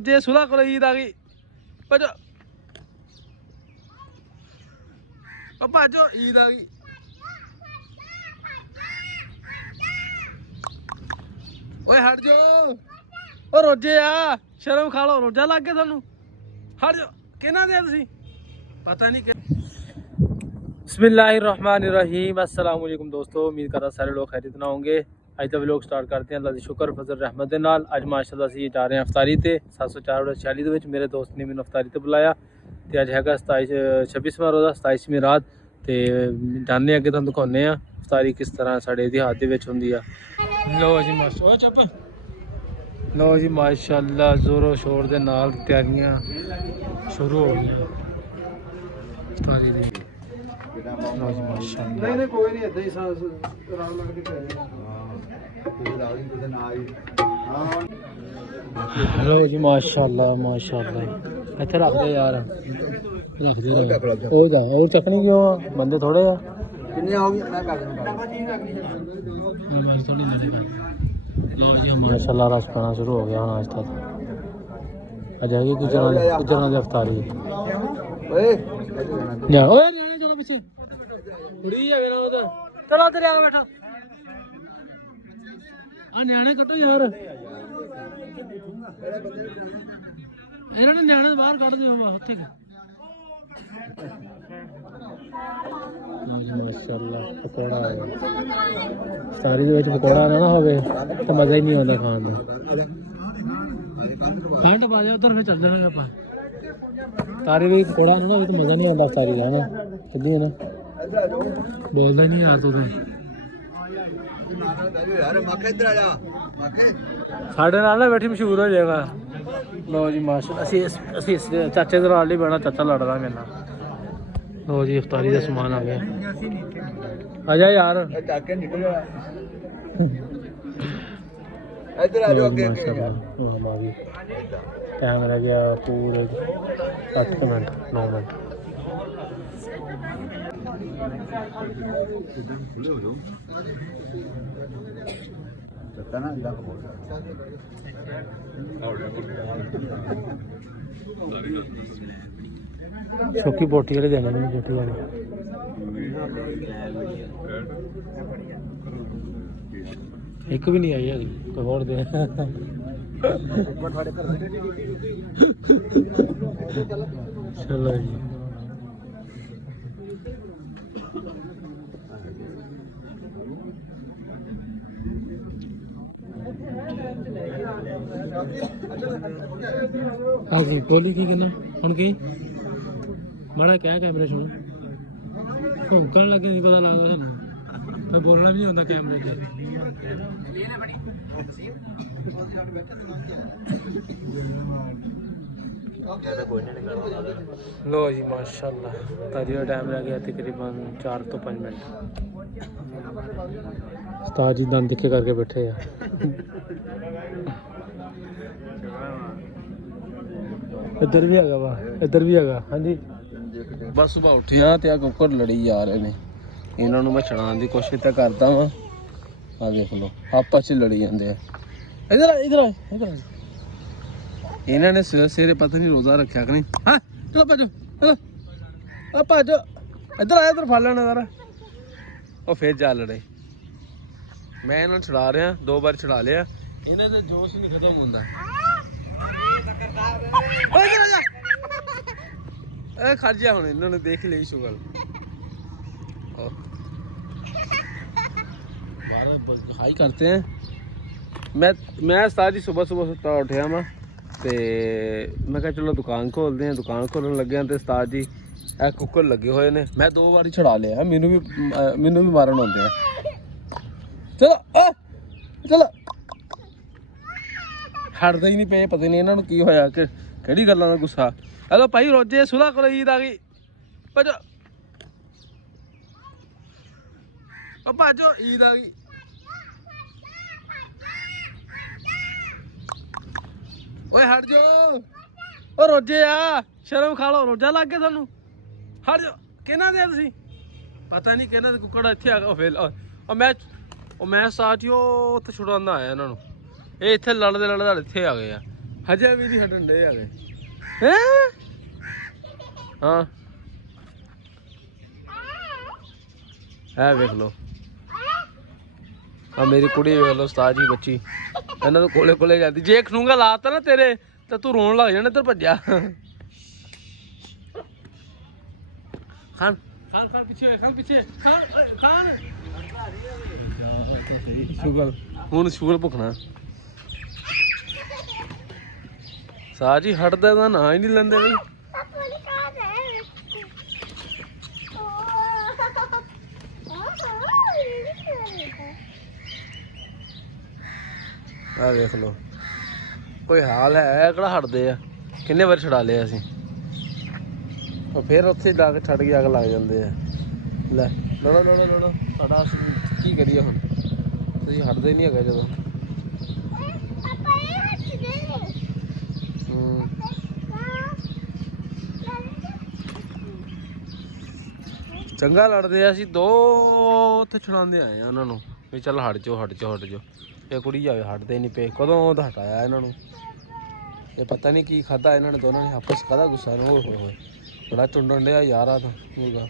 जे सुलह को ईद आ गई भजो भाजो ईद आ गई। ओए हट जाओ ओ रोजे आ शर्म खा लो रोजा लग गया थानू हट जाओ किहना दे तुसी पता नहीं कि। बिस्मिल्लाहिर्रहमानिर्रहीम अस्सलाम वालेकुम दोस्तों, उम्मीद करता सारे लोग खैरियत ना होंगे। अज का व्लॉग स्टार्ट करते हैं अल्लाह दी शुक्र फजल रहमत दे नाल। अज माशाअल्लाह असीं जा रहे हैं अफ्तारी ते 704-46 दे विच मेरे दोस्त ने मैनूं अफ्तारी ते बुलाया ते अज हैगा 26वां रोज़ा 27वीं रात ते जाने अगे तुहानूं दिखाउने आ अफ्तारी किस तरह साढ़े इतिहास दे विच हुंदी आ। लो जी माशाअल्लाह चुप लो जी माशाअल्लाह जोरों शोर दे नाल तैयारियां शुरू हो गई अफ्तारी दी। नहीं कोई नहीं इदां ही राम लग के हेलो जी माशाअल्लाह माशाअल्लाह इत्थे रख दे यार रख दे ओ जा और चकनी क्यों बंदे थोड़े आ कितने आओगे मैं कर दूंगा थोड़ी लेने का। लो जी माशाअल्लाह रश पाना शुरू हो गया आज तक आज आगे गुजरात की अफ्तारी ओए जा ओए न्याणे चलो पीछे कुड़ी है मेरा उधर चलो उधर आके बैठो आ न्याणे कटो यार ਇਹਨਾਂ ਨੇ ਨਿਆਣੇ ਬਾਹਰ ਕੱਢ ਦਿਓ ਉੱਥੇ ਮਾਸ਼ਾਅੱਲਾ ਪਕੌੜਾ ਆ ਗਿਆ ਸਾਰੀ ਦੇ ਵਿੱਚ ਪਕੌੜਾ ਨਾ ਹੋਵੇ ਤਾਂ ਮਜ਼ਾ ਹੀ ਨਹੀਂ ਆਉਂਦਾ ਖਾਣ ਦਾ। ਠੰਡ ਪਾ ਦੇ ਉਧਰ ਫਿਰ ਚੱਲ ਜਾਵਾਂਗੇ ਆਪਾਂ ਤਾਰੇ ਵੀ ਪਕੌੜਾ ਨਾ ਹੋਵੇ ਤਾਂ ਮਜ਼ਾ ਨਹੀਂ ਆਉਂਦਾ ਸਾਰੀ ਦਾ ਨਾ ਸਿੱਧੀ ਨਾ ਬੋਲਦਾ ਹੀ ਨਹੀਂ ਯਾਰ ਤੂੰ ਤੇ ਸਾਡੇ ਨਾਲ ਨਾ ਬੈਠੀ ਮਸ਼ਹੂਰ ਹੋ ਜਾਏਗਾ। लो जी माशा असी चाचे के नाल नहीं बहना चाचा लड़दा मेरे नाल। लो जी इफ्तारी का समान आ गया आ जा यार टाइम रह गया पूरे 8 मिनट 9 मिनट। छोकी बोटी वाले देने नहीं छोटी वाले एक भी नहीं आई है कोई और दे चलो जी हाँ जी बोली की कहना हम की माड़ा क्या कैमरे सुन भौंकन लगे नहीं पता लगता सानू मैं बोलना भी नहीं आता कैमरे से। लो जी माशाअल्लाह तारी का टाइम रह गया तकरीबन 4 तो 5 मिनट। उस्ताद जी दंद दिखे करके बैठे हैं इधर भी हैगा वा इधर भी हैगा। हाँ जी बस सुबह उठिया तो कुकर लड़ी जा रहे हैं इन्होंने मैं छड़ाने की कोशिश तो करता वा आ देख लो आपस च लड़ी जाते हैं। इधर इधर इधर इन्होंने सवेरे पता नहीं रोज़ा रखा कि नहीं। हाँ चलो भजो भजो इधर आया इधर फड़ लेना सारा और फिर जा लड़े। मैं इन्होंने छड़ा रहा 2 बार छड़ा लिया इन्हों का जोश नहीं खत्म होता। खड़ जा हूँ इन्होंने देख ली शुगर हाई करते हैं। मैं उस्ताद जी सुबह सुबह उठिया मैं तो मैं क्या चलो दुकान खोलते हैं दुकान खोलन लगे तो उस्ताद जी ए कुकर लगे हुए ने मैं 2 बार छड़ा लिया मैनू भी मारन आते हैं। चलो चलो हटते ही नहीं पे पता नहीं इन्होंने की होया कि किहड़ी गल्लां दा गुस्सा। हेलो भाई रोजे सुलह को ईद आ गई भजो भाजो ईद आ गई। ओए हट जाओ ओ रोजे आ शर्म खा लो रोजा लग गया थानू हट जाओ किहना दे तुसी पता नहीं किहना कुकड़ इत्थे आ गया फिर मैं साथियों उत्थे छुड़ांदा आया इन्हां नूं ਇਹ ਇੱਥੇ ਲੜਦੇ ਇੱਥੇ ਆ ਗਏ ਆ ਹਜੇ ਵੀ ਨਹੀਂ ਹਟਣ ਡੇ ਆਲੇ ਹੈ। ਹਾਂ ਹੈ ਵੇਖ ਲੋ ਆ ਮੇਰੀ ਕੁੜੀ ਵੇਖ ਲੋ ਉਸਤਾਦ ਜੀ ਬੱਚੀ ਇਹਨਾਂ ਤੋਂ ਕੋਲੇ ਕੋਲੇ ਜਾਂਦੀ। ਜੇ ਖਨੂੰਗਾ ਲਾਤਾ ਨਾ ਤੇਰੇ ਤਾਂ ਤੂੰ ਰੋਣ ਲੱਗ ਜਾਣਾ ਇੱਧਰ ਭੱਜਿਆ। ਖਾਨ ਖਾਨ ਖਾਨ ਪਿੱਛੇ ਖਾਨ ਪਿੱਛੇ ਖਾਨ ਖਾਨ ਸ਼ੁਗਲ ਹੁਣ ਸ਼ੁਗਲ ਭੁੱਖਣਾ ਸਾਹ ਜੀ ਹਟਦਾ ਤਾਂ ਨਾ ਹੀ ਨਹੀਂ ਲੈਂਦੇ ਬਈ। ਆ ਦੇਖ ਲੋ ਕੋਈ ਹਾਲ ਹੈ ਕਿਹੜਾ ਹਟਦੇ ਆ। ਕਿੰਨੇ ਵਾਰ ਛਡਾ ਲਿਆ ਅਸੀਂ ਉਹ ਫਿਰ ਉੱਥੇ ਲਾ ਕੇ ਛੱਡ ਕੇ ਅੱਗ ਲੱਗ ਜਾਂਦੇ ਆ। ਲੈ ਲੜੋ ਲੜੋ ਲੜੋ ਸਾਡਾ ਕੀ ਕਰੀਏ ਹੁਣ ਤੁਸੀਂ ਹਟਦੇ ਨਹੀਂ ਹੈਗਾ ਜਦੋਂ। ਚੰਗਾ ਲੜਦੇ ਆ ਅਸੀਂ ਦੋ ਉੱਥੇ ਛੁਡਾਉਂਦੇ ਆਏ ਆ ਉਹਨਾਂ ਨੂੰ ਵੀ ਚੱਲ ਹਟ ਜਾਓ ਹਟ ਜਾਓ ਹਟ ਜਾਓ। ਇਹ ਕੁੜੀ ਜਾਵੇ ਹਟਦੇ ਨਹੀਂ ਪਏ ਕਦੋਂ ਤਾਂ ਹਟਾਇਆ ਇਹਨਾਂ ਨੂੰ। ਇਹ ਪਤਾ ਨਹੀਂ ਕੀ ਖਾਧਾ ਇਹਨਾਂ ਨੇ ਦੋਨਾਂ ਨੇ ਆਪਸ ਕਾਹਦਾ ਗੁੱਸਾ ਹੋਏ ਹੋਏ ਬੜਾ ਚੁੰਡਣ ਡਿਆ ਯਾਰ ਆ ਤਾਂ ਮੁਰਗਾ।